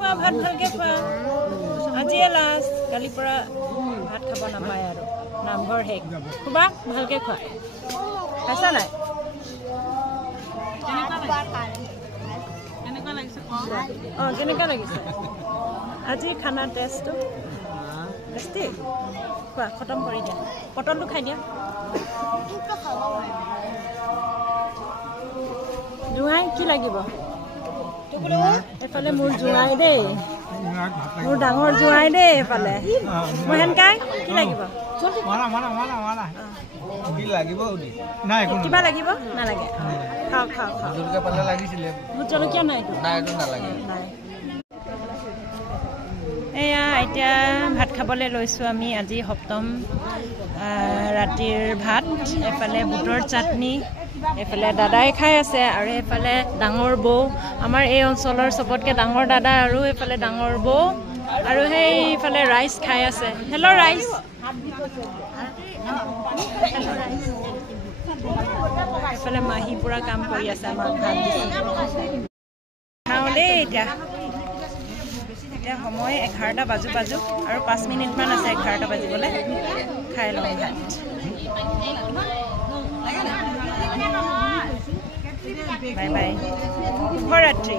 ভাত ভালকে খোৱা আজিয়ে লাষ্ট কালিৰ পৰা ভাত খাব নাপায় আৰু নামঘৰ শেষ খুবা ভালকে খোৱা খাইছা নাই কেনেকুৱা লাগিছে আজি খানা টেষ্টটো টেষ্টি খোৱা খতম কৰি দিয়া পটলটো খাই দিয়া জোঁৱাই কি লাগিব এফালে মোৰ জোঁৱাই দেই মোৰ ডাঙৰ জোঁৱাই দেই এফালে মোৰ হেনকাই কি লাগিব কিবা লাগিব নালাগে খাওঁ খাওঁ খাওঁ ভোট জলকীয়া নাইতো এয়া এতিয়া ভাত খাবলৈ লৈছোঁ আমি আজি সপ্তম ৰাতিৰ ভাত এফালে বুটৰ চাটনি এফালে দাদাই খাই আছে আৰু এফালে ডাঙৰ বৌ আমাৰ এই অঞ্চলৰ চবতকৈ ডাঙৰ দাদা আৰু এফালে ডাঙৰ বৌ আৰু সেইফালে ৰাইচ খাই আছে হেল্ল' ৰাইচ এফালে মাহী পুৰা কাম কৰি আছে আমাক ভাত খাওঁ দেই এতিয়া সময় 11টা বাজু আৰু 5 মিনিটমান আছে 11টা বাজিবলৈ খাই লওঁ ভাত বাই বাই শুভৰাত্ৰি